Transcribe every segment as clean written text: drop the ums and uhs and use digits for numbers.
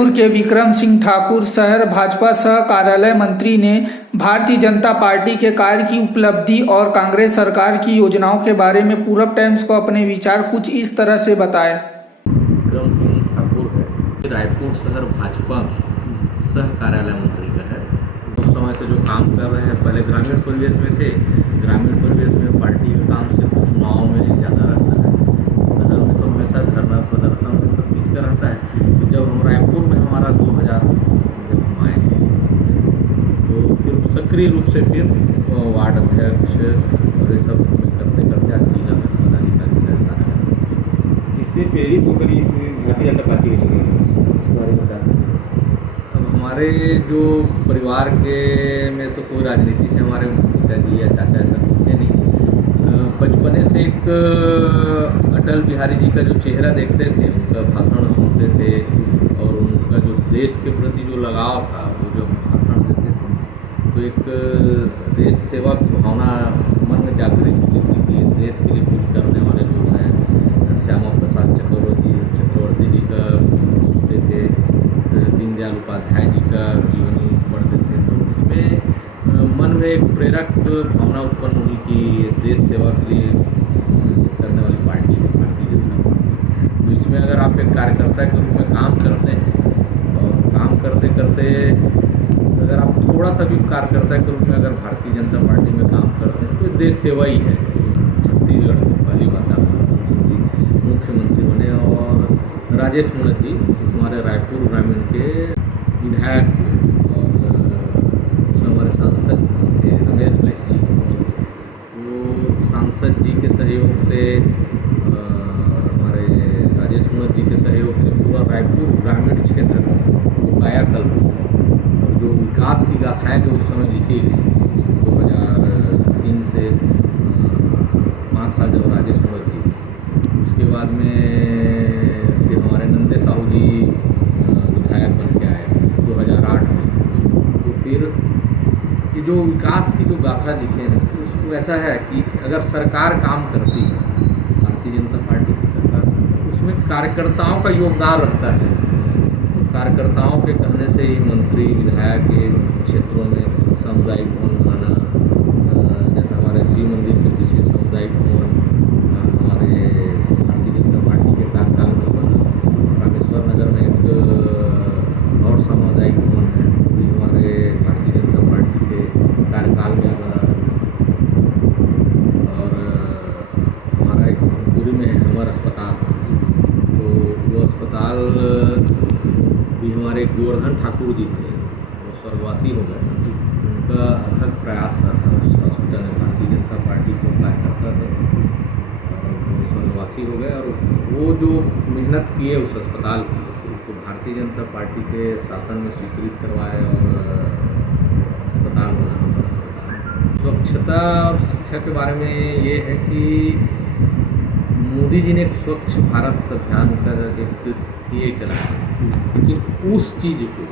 रायपुर के विक्रम सिंह ठाकुर शहर भाजपा सह कार्यालय मंत्री ने भारतीय जनता पार्टी के कार्य की उपलब्धि और कांग्रेस सरकार की योजनाओं के बारे में पूरब टाइम्स को अपने विचार कुछ इस तरह से बताए। विक्रम सिंह ठाकुर है, रायपुर शहर भाजपा में सह कार्यालय मंत्री का है। उस समय से जो काम कर रहे हैं, पहले ग्रामीण परिवेश में थे। ग्रामीण परिवेश में पार्टी का काम सिर्फ चुनाव में ज़्यादा रहता है। शहर में तो हमेशा धरना प्रदर्शन में सब चीज़ का रहता है। तो जब हम रायपुर में हमारा 2000 जब हम आए तो फिर सक्रिय रूप से फिर वार्ड अध्यक्ष और ये सब करते करते आज जिला पदाधिकारी से कार्यालय। इससे प्रेरित होकर इस भारतीय जनता पार्टी ने इस बारे में बता सकते। अब हमारे जो परिवार के में तो कोई राजनीति से हमारे पिताजी या चाचा ऐसा कुछ है नहीं। बचपने से एक अटल बिहारी जी का जो चेहरा देखते थे, उनका भाषण सुनते थे और उनका जो देश के प्रति जो लगाव था, वो जब भाषण देते थे तो एक देश सेवा की भावना मन में जागृत होती थी कि देश के लिए कुछ करने वाले लोग हैं। श्यामा प्रसाद चक्रवर्ती जी का सुनते थे, दीनदयाल उपाध्याय जी का जीवनी पढ़ते थे। तो इसमें मन में एक प्रेरक भावना उत्पन्न हुई कि देश सेवा के लिए करने वाली पार्टी है भारतीय जनता पार्टी। तो इसमें अगर आप एक कार्यकर्ता के रूप में काम करते हैं और काम करते करते अगर आप थोड़ा सा भी कार्यकर्ता के रूप में अगर भारतीय जनता पार्टी में काम करते हैं तो देश सेवा ही है। छत्तीसगढ़ में पहली बात आप मुख्यमंत्री बने और राजेश मूणत जी हमारे रायपुर ग्रामीण के विधायक और हमारे सांसद थे रमेश बैस जी। तो सांसद जी के सहयोग से हमारे राजेश मूणत जी के सहयोग से पूरा रायपुर ग्रामीण क्षेत्र को कायाकल्प और जो विकास की गाथाएँ जो उस समय लिखी गई 2003 से 5 साल जब राजेश मूणत जी थे, उसके बाद में फिर हमारे नंदे साहू जी विधायक बन के आए 2008 में। तो फिर ये जो विकास की जो गाथा लिखे हैं तो उसको ऐसा है कि अगर सरकार काम करती है, भारतीय जनता पार्टी की सरकार, तो उसमें कार्यकर्ताओं का योगदान रहता है। तो कार्यकर्ताओं के कहने से ही मंत्री विधायक के क्षेत्रों में सामुदायिक भवन बनाना, जैसे हमारे शिव मंदिर के पीछे सामुदायिक भवन हमारे भारतीय जनता पार्टी के कार्यकाल में बना। रामेश्वर नगर में एक और सामुदायिक भवन है, भी हमारे भारतीय जनता पार्टी के कार्यकाल में बना। और हमारा एक पूरी में हमर अस्पताल, तो वो अस्पताल भी हमारे गोवर्धन ठाकुर जी थे, वो स्वर्गवासी हो गए। उनका अथक प्रयास था उस हॉस्पिटल में, भारतीय जनता पार्टी को कार्यकर्ता थे और वो स्वर्गवासी हो गए। और वो जो मेहनत किए उस अस्पताल की, तो भारतीय जनता पार्टी के शासन में स्वीकृत करवाए और अस्पताल बना हमारा अस्पताल। स्वच्छता और शिक्षा के बारे में ये है कि मोदी जी ने एक स्वच्छ भारत अभियान का एक ये चलाया, लेकिन उस चीज़ को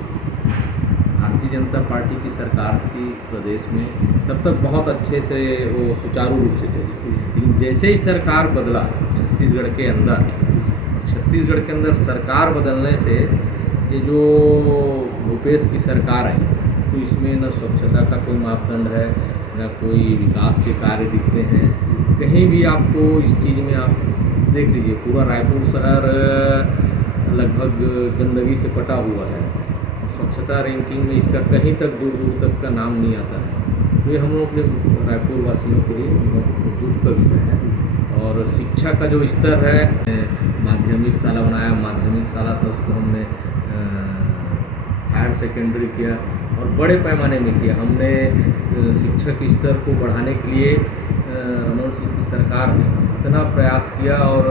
भारतीय जनता पार्टी की सरकार थी प्रदेश में, तब तक बहुत अच्छे से वो सुचारू रूप से चली। लेकिन जैसे ही सरकार बदला छत्तीसगढ़ के अंदर सरकार बदलने से ये जो भूपेश की सरकार आई, तो इसमें न स्वच्छता का कोई मापदंड है, न कोई विकास के कार्य दिखते हैं कहीं भी। आपको इस चीज़ में आप देख लीजिए, पूरा रायपुर शहर लगभग गंदगी से पटा हुआ है। स्वच्छता रैंकिंग में इसका कहीं तक दूर दूर तक का नाम नहीं आता है। तो ये हम लोग अपने रायपुर वासियों के लिए बहुत दुख का विषय है। और शिक्षा का जो स्तर है, माध्यमिक शाला बनाया, माध्यमिक शाला था उसको हमने हायर सेकेंडरी किया और बड़े पैमाने में किया। हमने शिक्षा के स्तर को बढ़ाने के लिए रमन सिंह की सरकार ने इतना प्रयास किया और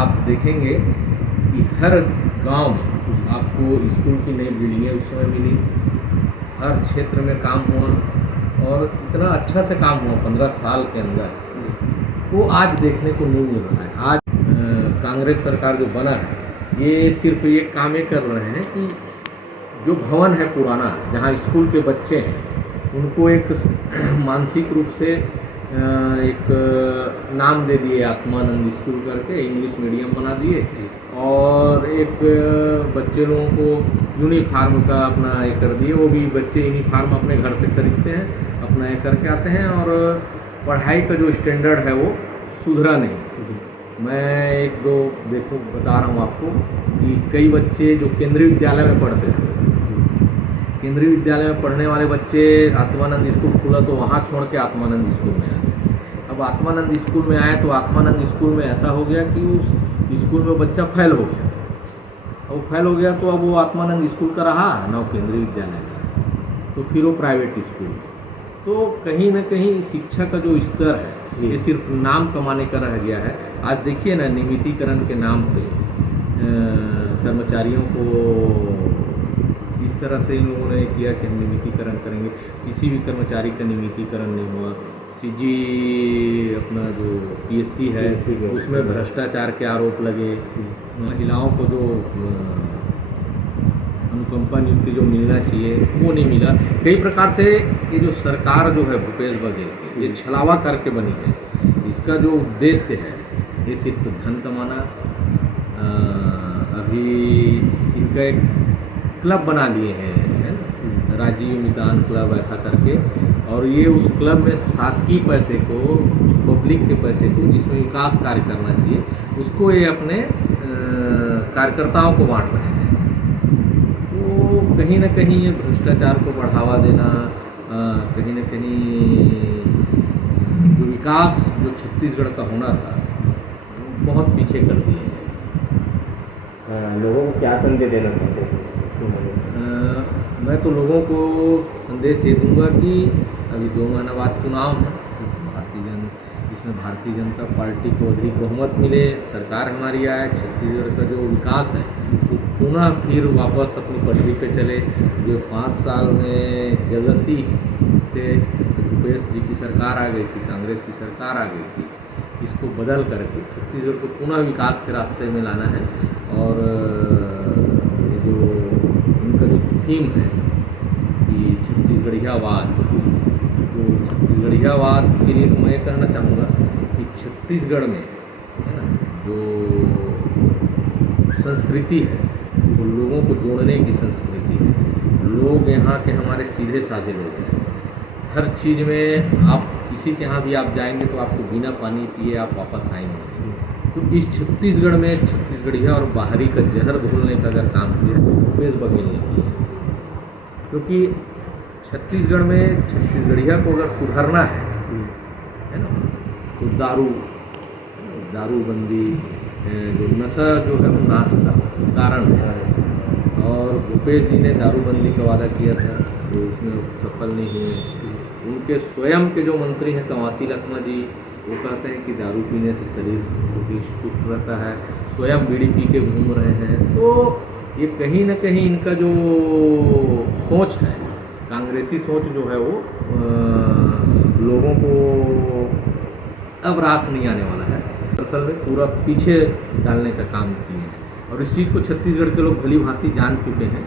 आप देखेंगे कि हर गांव में आपको स्कूल की नई बिल्डिंगें उस समय मिली, हर क्षेत्र में काम हुआ और इतना अच्छा से काम हुआ 15 साल के अंदर, वो आज देखने को नहीं मिल रहा है। आज कांग्रेस सरकार जो बना है, ये सिर्फ ये काम कर रहे हैं कि जो भवन है पुराना, जहाँ स्कूल के बच्चे हैं, उनको एक मानसिक रूप से एक नाम दे दिए आत्मानंद स्कूल करके, इंग्लिश मीडियम बना दिए और एक बच्चे लोगों को यूनिफॉर्म का अपना ये कर दिए, वो भी बच्चे यूनिफॉर्म अपने घर से खरीदते हैं, अपना ये करके आते हैं, और पढ़ाई का जो स्टैंडर्ड है वो सुधरा नहीं। जी। मैं एक दो देखो बता रहा हूँ आपको कि कई बच्चे जो केंद्रीय विद्यालय में पढ़ते थे, केंद्रीय विद्यालय में पढ़ने वाले बच्चे आत्मानंद स्कूल खुला तो वहाँ छोड़ के आत्मानंद स्कूल में आ गए। अब आत्मानंद स्कूल में आए तो आत्मानंद स्कूल में ऐसा हो गया कि उस स्कूल में बच्चा फेल हो गया। अब फेल हो गया तो अब वो आत्मानंद स्कूल का रहा ना केंद्रीय विद्यालय का, तो फिर वो प्राइवेट स्कूल। तो कहीं ना कहीं शिक्षा का जो स्तर है ये सिर्फ नाम कमाने का रह गया है। आज देखिए ना, नियमितीकरण के नाम पे कर्मचारियों को इस तरह से इन लोगों ने किया कि हम नियमितीकरण करेंगे, किसी भी कर्मचारी का नियमितीकरण नहीं हुआ। सीजी अपना जो पीएससी है उसमें भ्रष्टाचार के आरोप लगे, महिलाओं को जो अनुकंपा नियुक्ति जो मिलना चाहिए वो नहीं मिला। कई प्रकार से ये जो सरकार जो है भूपेश बघेल की, ये छलावा करके बनी है। इसका जो उद्देश्य है ये सिर्फ धन कमाना। अभी इनका एक क्लब बना लिए हैं, है ना, राजीव निदान क्लब ऐसा करके, और ये उस क्लब में शासकीय पैसे को, पब्लिक के पैसे को, जिसमें विकास कार्य करना चाहिए उसको ये अपने कार्यकर्ताओं को बांट रहे हैं। तो कहीं ना कहीं ये भ्रष्टाचार को बढ़ावा देना, कहीं ना कहीं जो विकास जो छत्तीसगढ़ का होना था बहुत पीछे कर दिए हैं। लोगों को क्या संदेश देना चाहते हैं? मैं तो लोगों को संदेश ये दूंगा कि अभी 2 महीना बाद चुनाव है, इसमें भारतीय जनता पार्टी को अधिक बहुमत मिले, सरकार हमारी आए, छत्तीसगढ़ का जो विकास है वो पुनः फिर वापस अपनी पटरी पे चले। जो 5 साल में गलती से भूपेश जी की सरकार आ गई थी, कांग्रेस की सरकार आ गई थी, इसको बदल करके छत्तीसगढ़ को पुनः विकास के रास्ते में लाना है। और ये जो उनका जो थीम है कि छत्तीसगढ़ियावाद, तो छत्तीसगढ़ियावाद के लिए तो मैं ये कहना चाहूँगा कि छत्तीसगढ़ में, है ना, जो संस्कृति है वो लोगों को जोड़ने की संस्कृति है। लोग यहाँ के हमारे सीधे साधे लोग हैं। हर चीज़ में आप किसी के यहाँ भी आप जाएंगे तो आपको बिना पानी पिए आप वापस आएंगे। तो इस छत्तीसगढ़ में छत्तीसगढ़िया और बाहरी का जहर घोलने का अगर काम किया तो भूपेश बघेल ने किया, क्योंकि छत्तीसगढ़ में छत्तीसगढ़िया को अगर सुधारना है ना, तो दारूबंदी, जो नशा जो है वो नाश का कारण है। और भूपेश जी ने दारूबंदी का वादा किया था तो उसमें सफल नहीं हुए। उनके स्वयं के जो मंत्री हैं कवासी लखमा जी, वो कहते हैं कि दारू पीने से शरीर पुष्ट रहता है, स्वयं बीड़ी पी के घूम रहे हैं। तो ये कहीं ना कहीं इनका जो सोच है, कांग्रेसी सोच जो है वो लोगों को अब रास नहीं आने वाला है। असल में पूरा पीछे डालने का काम किए हैं और इस चीज़ को छत्तीसगढ़ के लोग भली भांति जान चुके हैं।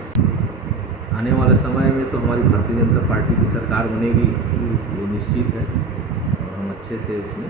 आने वाले समय में तो हमारी भारतीय जनता पार्टी की सरकार बनेगी, ये निश्चित है, और हम अच्छे से उसमें